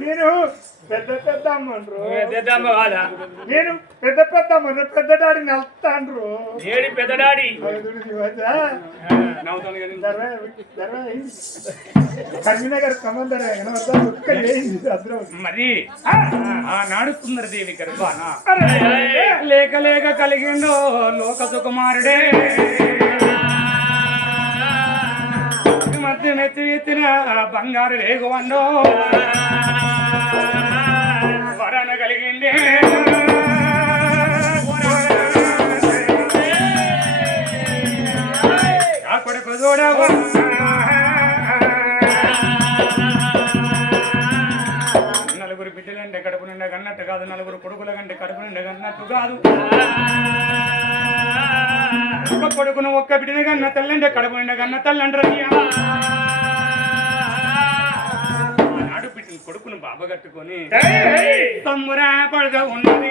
నేను పెద్ద పెద్ద అమ్మన్రు పెద్దమ్మ కాదా? నేను పెద్ద పెద్ద అమ్మను పెద్ద డాడీని వెళ్తాండ్రు ఏడి పెద్ద డాడీ? కరీంనగర్ కమందర్ మరి ఆ నాడు సుందరదేవి గర్భాన. లేక లేక కలిగిందో లోక సుకుమారుడే. మధ్య మెచ్చి ఎత్తిన బంగారు రేగువండో. వరణ కాదు. ఒక్క కొడుకును ఒక్క బిడ్డని కన్న తల్లంటే కడుపు నిండా కన్న తల్లంటారు నాడు బిడ్డని కొడుకును బాబ కట్టుకొని తమ్మురా పడద ఉన్నది.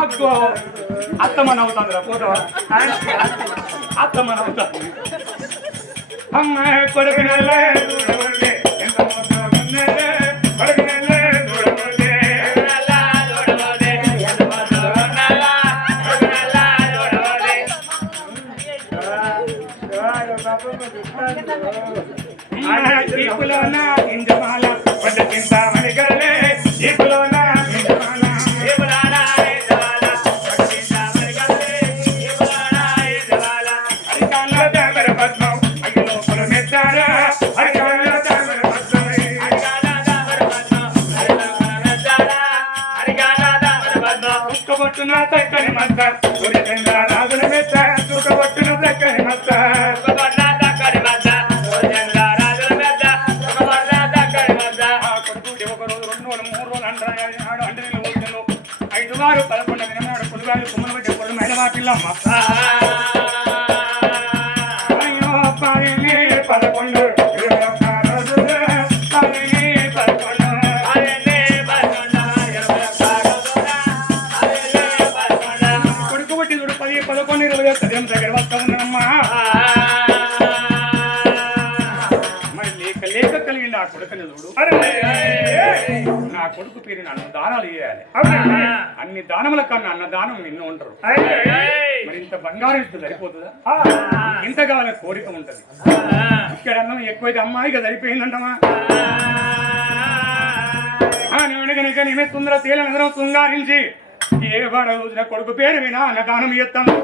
అక్కో అత్తమ్మ నవ్వుతుందిరా పోతావా అత్తమ్మ నవ్వుతా అమ్మ కొడుకు నల్లే అన్ని దానముల కన్నా అన్న దానం నిన్ను ఉంటారు మరి ఇంత బంగారం ఇస్తే సరిపోతుందా? ఇంత కావాలని కోరిక ఉంటది. ఇక్కడ అన్నం ఎక్కువైతే అమ్మాయిగా సరిపోయిందంటమా నేను కనుక నేనే సుందర తేల నగరం శృంగారించి ఏ వాడ రోజున కొడుకు పేరు వినా అన్న దానం ఇస్తాను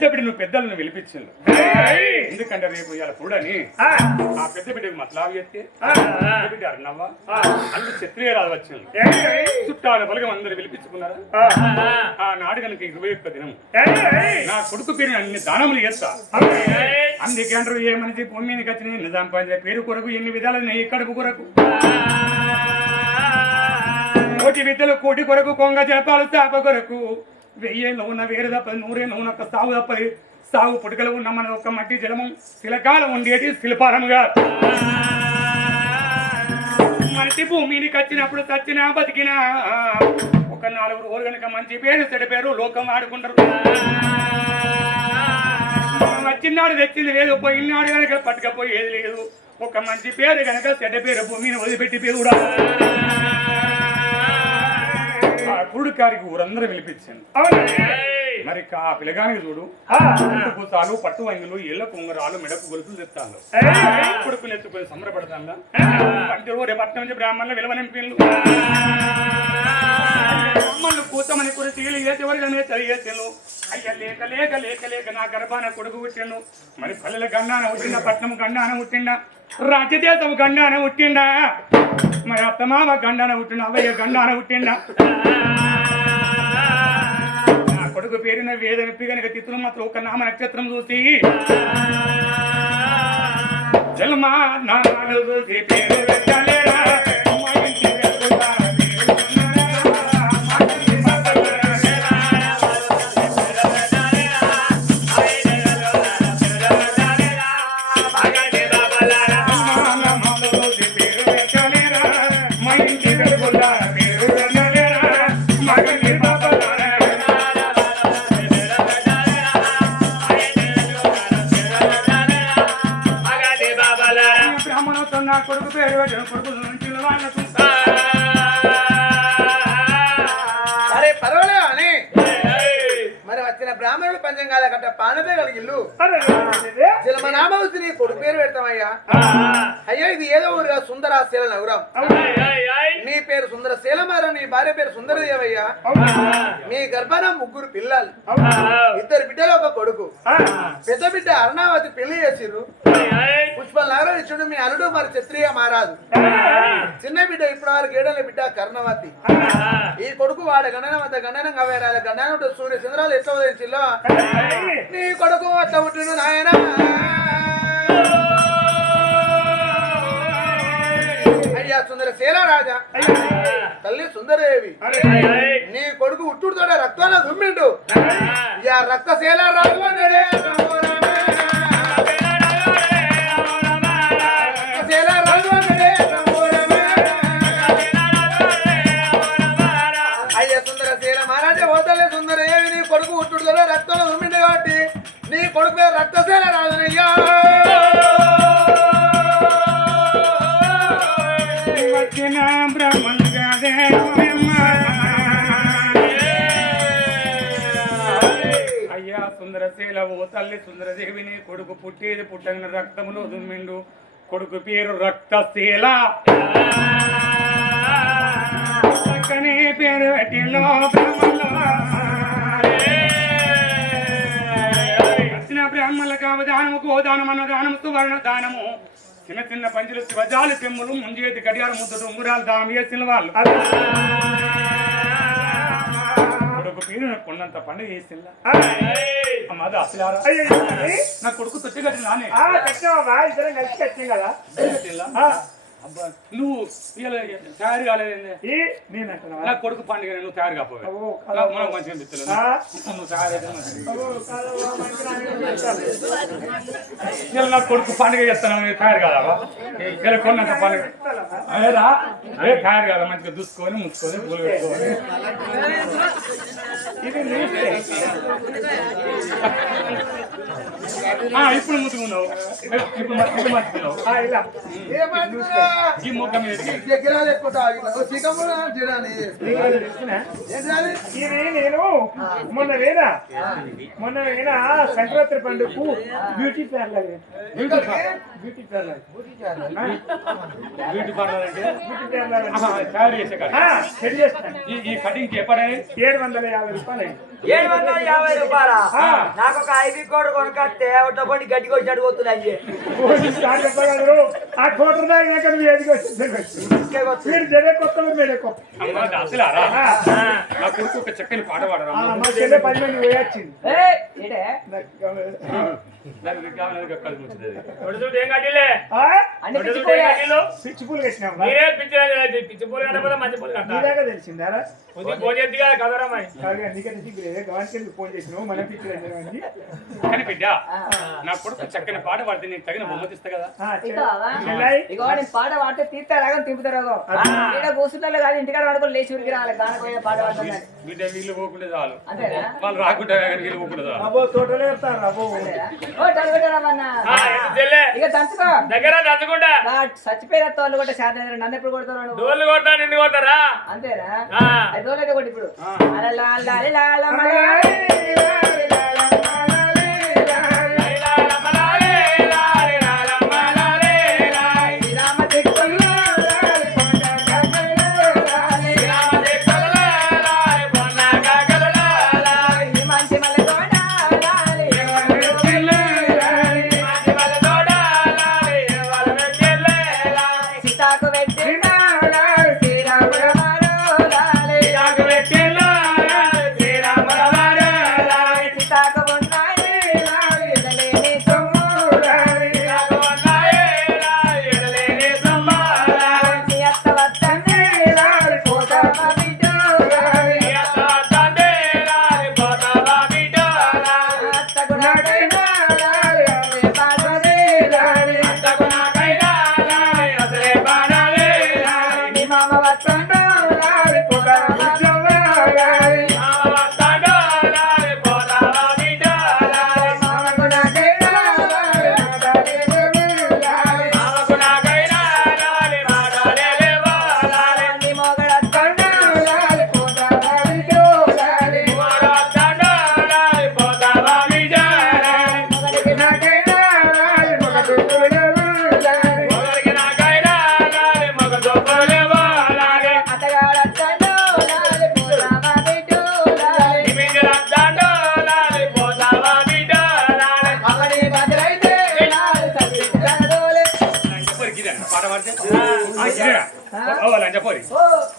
పెద్ద నువ్వు పెద్దలను పిలిపించిండు ఎందుకంటే రేపు ఇవాళ పుడని. ఆ. పెద్ద బిడ్డకు మతలావి చేస్తే పెద్ద బిడ్డ అన్నవ్వ అల్లు క్షత్రియరాలు వచ్చింది. చుట్టాలు బలగం అందరు పిలిపించుకున్నారా? ఆ. నాడు కనుక ఇరవై ఒక్క దినం నా కొడుకు పేరు అన్ని దానములు చేస్తా. అందుకే అంటారు ఏ మనిషి భూమి మీదకి వచ్చిన ఎన్ని సంపాదించే పేరు కొరకు ఎన్ని విధాలు నెయ్యి కడుపు కొరకు? కోటి విద్యలు కోటి కొరకు కొంగ చేపాలు చేప కొరకు. వెయ్యేళ్ళు ఉన్న వేరు తప్పది నూరేళ్ళు ఉన్న ఒక సాగు తప్పది సాగు పుట్టుకలు ఉన్న మన ఒక మట్టి జలము శిలకాలం ఉండేటి శిల్పాలముగా మట్టి భూమిని కచ్చినప్పుడు చచ్చినా బతికినా ఒక నాలుగు రోజులు కనుక మంచి పేరు చెడు పేరు లోకం ఆడుకుంటారు వచ్చినాడు తెచ్చింది లేదు పోయినాడు కనుక పట్టుకపోయేది లేదు. ఒక మంచి పేరు కనుక చెడ్డ పేరు భూమిని వదిలిపెట్టి పేరు కూడా ఆ గుడికారికి ఊరందరూ పిలిపించింది మరి ఆ పిల్లగానికి చూడు. పూసాలు పట్టు వంగులు ఇళ్ళ కుంగరాలు మెడకు గొలుసులు తెస్తాను కొడుకులు ఎత్తుకొని సంబరపడతాను అంటే రేపు పట్నం నుంచి బ్రాహ్మణులు విలువనింపిల్లు బ్రాహ్మణులు కూతమని కూడా తీలి ఏ చివరిగానే తెలియచెను అయ్య లేక లేక లేక లేక నా గర్భాన కొడుకు పుట్టిండు మరి పల్లెల గండాన పుట్టిండా పట్నం గండాన పుట్టిండా? రాజదేశం గండాన పుట్టిండా. మరి అత్తమామ గండాన పుట్టిండా అవయ్య గండాన పుట్టిండా. నా కొడుకు పేరిన వేద నొప్పి కనుక తిత్తులు మాత్రం ఒక నామ నక్షత్రం చూసి. జన్మ నాలుగు చూసి పేరు భార్య పేరు సుందరదేవయ్యా. మీ గర్భాన ముగ్గురు పిల్లలు. ఇద్దరు బిడ్డలు ఒక కొడుకు. పెద్ద బిడ్డ అరుణావతి పెళ్ళి చేసిర్రు. పుష్పల నగరం ఇచ్చుడు మీ అల్లుడు మరి క్షత్రియ మారాదు. చిన్న బిడ్డ ఇప్పుడు వాళ్ళకి ఏడల బిడ్డ కర్ణవతి. ఈ కొడుకు వాడ గణనవంత గణనం కవేరాల గణనుడు సూర్య చంద్రాలు ఎట్లా నీ కొడుకు అట్లా పుట్టిన నాయన. అయ్యా సుందర రాజా. తల్లి సుందరదేవి. నీ కొడుకు ఉట్టుడుతోనే రక్తాన దుమ్మిండు. యా రక్త శీల సుందరశీల ఓ తల్లి సుందరదేవిని కొడుకు పుట్టేది పుట్టగిన రక్తములో దుమ్మిండు. కొడుకు పేరు రక్తశీల. పక్కనే పేరు పెట్టిలో వచ్చిన బ్రాహ్మణులకు అవదానము గోదానం అన్నదానము సువర్ణ దానము. చిన్న చిన్న పంచులు శివజాలు తెమ్ములు ముంజేతి గడియారు ముద్దలు ఉంగురాలు దానం చేసిన వాళ్ళు కొడుకు పేరు కొండంత పండుగ చేసిందా అమ్మ అది అసలారా నా కొడుకు తొట్టి కట్టిన నానే ఇద్దరం కలిసి కట్టాం కదా కట్టిల్లా? ఆ, అబ్బా నువ్వు తయారు కాలేదండి? నా కొడుకు పండుగ నువ్వు తయారు కాదు. మనం మంచిగా ఆ? నువ్వు కాదు. ఇలా నా కొడుకు పండుగ చేస్తాను తయారు కాదావా ఇలా కొన్నంత పండుగ. అదేరా? అదే తయారు కాదా మంచిగా చూసుకొని ముసుకొని పూలు పెట్టుకొని. ఇది ఇప్పుడు ముసుకున్నావు ఇప్పుడు మ- ఇప్పుడు మర్చిపోయినావు ఆ, ఇలా. ఈ మొక్క మీద ఎక్కువ ఇది నేను. మొన్న వేనా మొన్న వేనా సంక్రాంతి పండుగకు beauty parlour beauty parlour beauty parlour అంటే? బ్యూటీ పార్లర్ తయారు చేసే కాడ. సెట్ చేస్తాను. ఈ కటింగ్ ఎప్పుడే ఏడు వందల యాభై రూపాయలు అయింది. ఏడు వందల యాభై రూపాయల. నాకు ఒక ఐదు కోడి కొనుకొస్తే ఒకటి గడ్డి కొట్టినట్టు పోతుంది అయ్యే పోలీసు స్టార్ట్ చెప్పగలరు. ఆ కోటర్ దాకా నువ్వు ఏదికి వచ్చి మీరు జడే కొత్త మీరు జడే కొత్త. అమ్మా దాసలారా ఆ, నా కొడుకు ఒక చక్కని పాట పాడరా ఆ, మా చెల్లె పది మంది పోయొచ్చింది ఏటే దానికి కావాలని కలిసి వచ్చింది. ఒడిదుడు ఏం కట్టిలే ఆ? అన్ని ఒడిదుడు ఏం పిచ్చిపోయా కట్టిలు పిచ్చి పూలు కట్టినాం మీరే పిచ్చి పిచ్చి పూలు కట్టకపోతే మంచి పూలు నీ కట్టాలి దాకా తెలిసిందారా కొద్ది పోజెత్తి కదా కదరమ్మాయి కాదుగా నీకంటే సిగ్గు లేదు. గవానికి ఫోన్ చేసినావు? మన పిచ్చి అని కానీ బిడ్డ నా కొడుకు చక్కని పాట పాడితే నేను తగిన బహుమతిస్తా కదా. చెల్లాయి ఇగో నేను పాట పాడితే తీస్తారాగం తిప్పుతారాగో ఇక్కడ కూర్చుంటారు కాదు ఇంటికాడ పడుకొని లేచి ఉరికి రావాలి. పాట పాడుతున్నాను బిడ్డ వీళ్ళు పోకుండా చాలు. వాళ్ళు రాకుండా వీళ్ళు పోకుండా చాలు. అబ్బో తోటలో వెళ్తారు దగ్గర దంచుకుంటా చచ్చిపోయిన తోళ్ళు కొట్టే శాతం నన్ను ఎప్పుడు కొడతారు? డోర్లు కొడతా నిన్ను కొడతారా? అంతేనా. అది తోలైతే కొట్టి ఇప్పుడు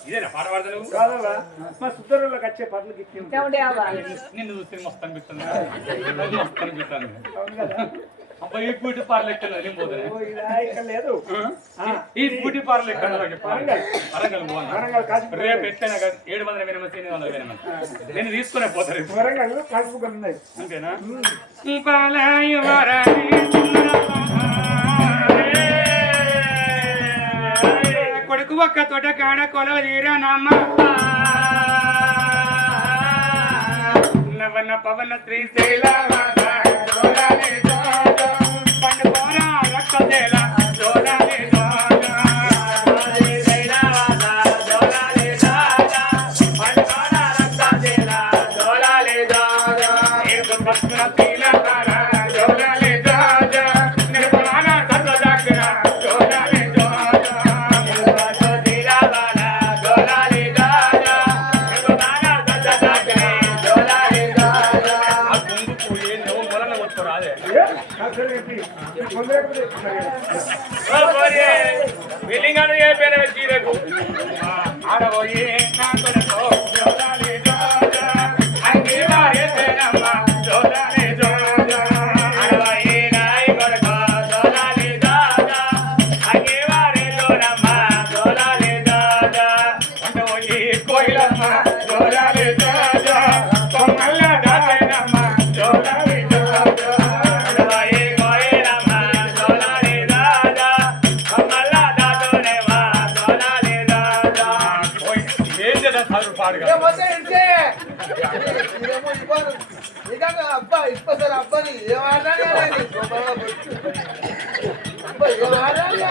ఇదేనా పాట పాడతా నువ్వు కాదవ్వా. మా సుద్దరులకు వచ్చే పనులు గిట్టి ఇంకా ఉండే అవ్వ. నిన్ను చూస్తే మస్తు అనిపిస్తుంది మస్తు అనిపిస్తుంది అబ్బాయి ఈ బ్యూటీ పార్లర్ ఎక్కడ? నేను పోతాను లేదు. ఈ బ్యూటీ పార్లర్ ఎక్కడ? వరంగల్. పోవాలి రేపు ఎత్తైనా కాదు. ఏడు వందల ఎనిమిది ఎనిమిది వందల ఎనిమిది నేను తీసుకునే పోతాను. వరంగల్ అంతేనా? ఒక్క తోట కాడ కొలవ తీరానమ్మ. నవన పవన శ్రీశైల పండు బిల్డింగ్ అని అయిపోయిన చీరకు ఆడబోయి ఇప్పసారి అబ్బాయి ఏం ఆడాలి అని. ఏం ఆడాలి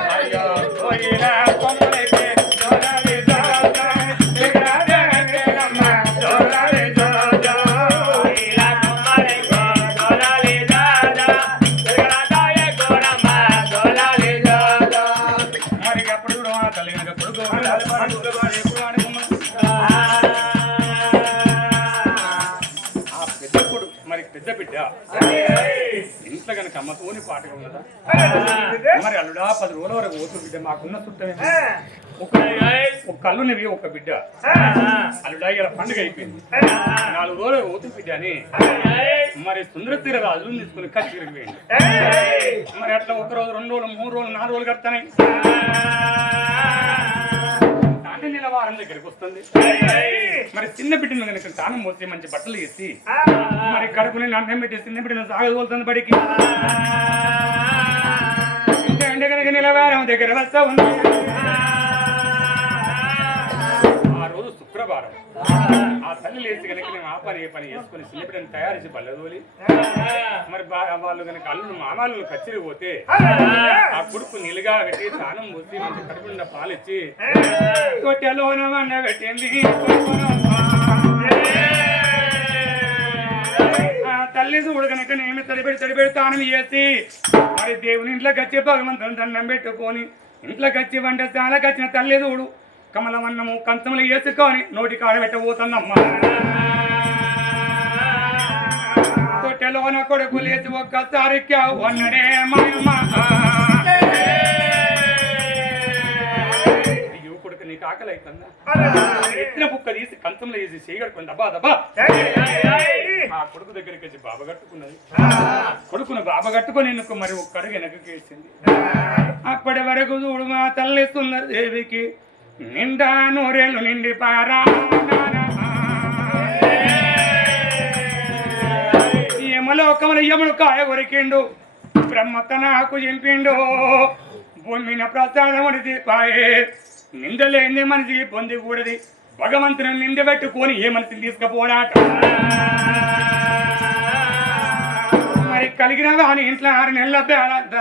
రోజుల వరకు ఓటు బిడ్డ. మాకున్న చుట్టమే ఒక ఒక కళ్ళు నెవి ఒక బిడ్డ. అల్లుడా ఇలా పండుగ అయిపోయింది. నాలుగు రోజులు ఓటు బిడ్డ అని. మరి సుందర తీర రాజులు తీసుకుని ఖర్చు తిరిగిపోయింది మరి అట్లా ఒక రోజు రెండు రోజులు మూడు రోజులు నాలుగు రోజులు కడతానే. తాటి నెల వారం దగ్గరికి వస్తుంది. మరి చిన్న బిడ్డను కనుక తానం పోసి మంచి బట్టలు వేసి మరి కడుపుని అన్నం పెట్టి చిన్న బిడ్డను సాగదోలుతుంది బడికి. కనుక నిలవారం దగ్గర వస్తా ఉంది. ఆ రోజు శుక్రవారం. ఆ తల్లి లేచి కనుక నేను ఆ పని ఏ పని చేసుకుని సిలిపిడని తయారు చేసి మరి బా- వాళ్ళు కనుక అల్లుడు మామాలను కచ్చిరి పోతే ఆ కొడుకు నిలుగా పెట్టి స్నానం పోసి మంచి కడుపు నిండా పాలిచ్చి తొట్టెలోన పెట్టింది ఆ తల్లి చూడు కనుక నేను తడిపెడి తడిపెడి తానం చేసి మరి దేవుని ఇంట్లో గచ్చి భగవంతుని దండం పెట్టుకొని ఇంట్లో గచ్చి వంట చాలా గచ్చిన తల్లి చూడు. కమలమన్నము కంచములు వేసుకొని నోటి కాడ పెట్టబోతుందమ్మా. తొట్టెలోన కొడుకు లేచి ఒక్కసారి వన్నడే అన్నడే మా ఆకలి అవుతుందా ఎత్తిన బుక్క తీసి కంచంలో వేసి చేయగడుకుంది దబ్బా దబ్బా ఆ కొడుకు దగ్గరికి వచ్చి బాబ కట్టుకున్నది. కొడుకును బాబ కట్టుకొని ఎన్నుకో మరి ఒక్కడు వెనకకేసింది అప్పటి వరకు చూడు మా తల్లి సుందర దేవికి నిండా నూరేళ్ళు నిండి పారా. యమలోకముల యముడు కాయ కొరికిండు. బ్రహ్మత నాకు చెంపిండు. భూమిన ప్రసాదముడి దీపాయే నిందలేంది మనిషికి పొంది కూడది. భగవంతుని నింద పెట్టుకొని ఏ మనిషిని తీసుకుపోడాట మరి కలిగిన వాని ఇంట్లో ఆరు నెలల బేలంత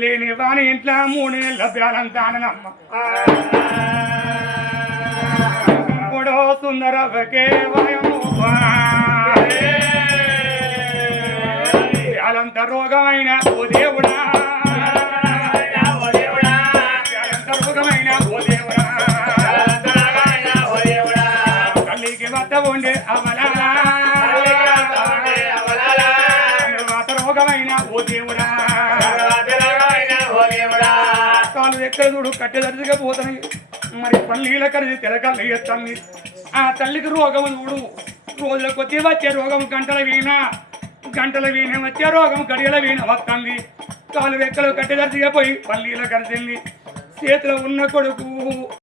లేని వాని ఇంట్లో మూడు నెలల బేలంత అనమ్మ పొడో సుందరవకే వయము. బేలంత రోగమైన ఓ దేవుడా. తల్లికి అవలాలా రోగమైన ఓ దేవుడా కాలు ఎక్కడ చూడు కట్టె పోతాయి మరి పల్లీల కరిది తెలకల్లి ఎత్తంది ఆ తల్లికి రోగం చూడు రోజుల కొద్ది వచ్చే రోగం గంటల వీణ గంటల వీణ వచ్చే రోగం గడియల వీణ వస్తుంది కాలు రెక్కలు కట్టెదరిచిగా పోయి పల్లీల కరిచింది చేతిలో ఉన్న కొడుకు